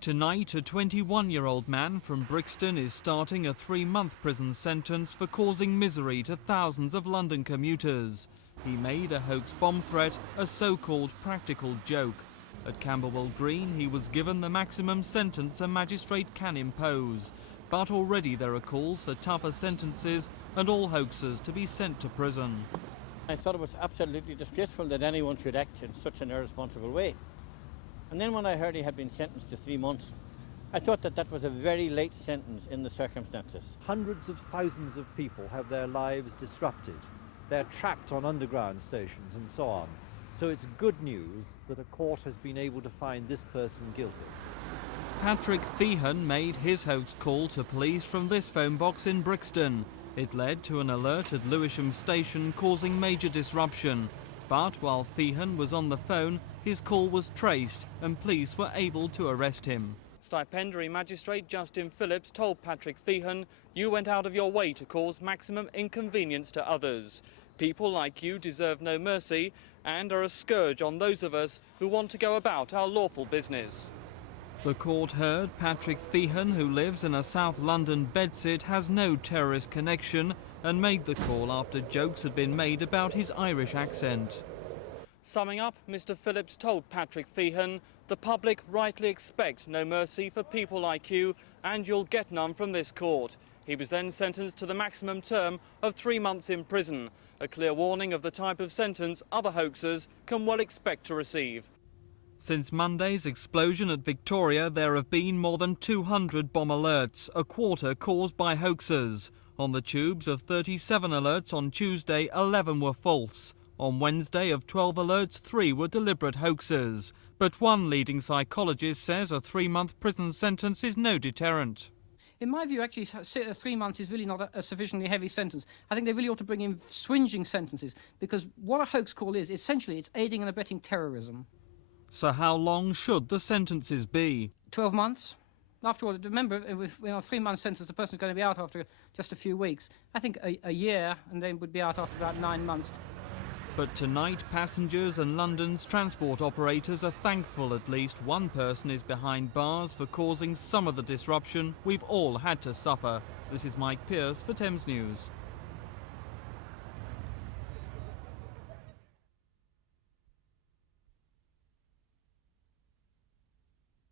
Tonight, a 21-year-old man from Brixton is starting a 3-month prison sentence for causing misery to thousands of London commuters. He made a hoax bomb threat a so-called practical joke. At Camberwell Green, he was given the maximum sentence a magistrate can impose. But already there are calls for tougher sentences and all hoaxers to be sent to prison. I thought it was absolutely disgraceful that anyone should act in such an irresponsible way. And then when I heard he had been sentenced to 3 months, I thought that that was a very late sentence in the circumstances. Hundreds of thousands of people have their lives disrupted. They're trapped on underground stations and so on. So it's good news that a court has been able to find this person guilty. Patrick Feehan made his hoax call to police from this phone box in Brixton. It led to an alert at Lewisham Station, causing major disruption. But while Feehan was on the phone, his call was traced and police were able to arrest him. Stipendiary Magistrate Justin Phillips told Patrick Feehan, "You went out of your way to cause maximum inconvenience to others. People like you deserve no mercy and are a scourge on those of us who want to go about our lawful business." The court heard Patrick Feehan, who lives in a South London bedsit, has no terrorist connection and made the call after jokes had been made about his Irish accent. Summing up, Mr Phillips told Patrick Feehan, "The public rightly expect no mercy for people like you, and you'll get none from this court." He was then sentenced to the maximum term of 3 months in prison, a clear warning of the type of sentence other hoaxers can well expect to receive. Since Monday's explosion at Victoria, there have been more than 200 bomb alerts, a quarter caused by hoaxers. On the tubes of 37 alerts on Tuesday, 11 were false. On Wednesday, of 12 alerts, 3 were deliberate hoaxers. But one leading psychologist says a 3-month prison sentence is no deterrent. In my view, actually, 3 months is really not a sufficiently heavy sentence. I think they really ought to bring in swingeing sentences, because what a hoax call is, essentially, it's aiding and abetting terrorism. So how long should the sentences be? 12 months. After all, remember, with a 3-month sentence, the person's going to be out after just a few weeks. I think a year, and then would be out after about 9 months. But tonight, passengers and London's transport operators are thankful at least one person is behind bars for causing some of the disruption we've all had to suffer. This is Mike Pearce for Thames News.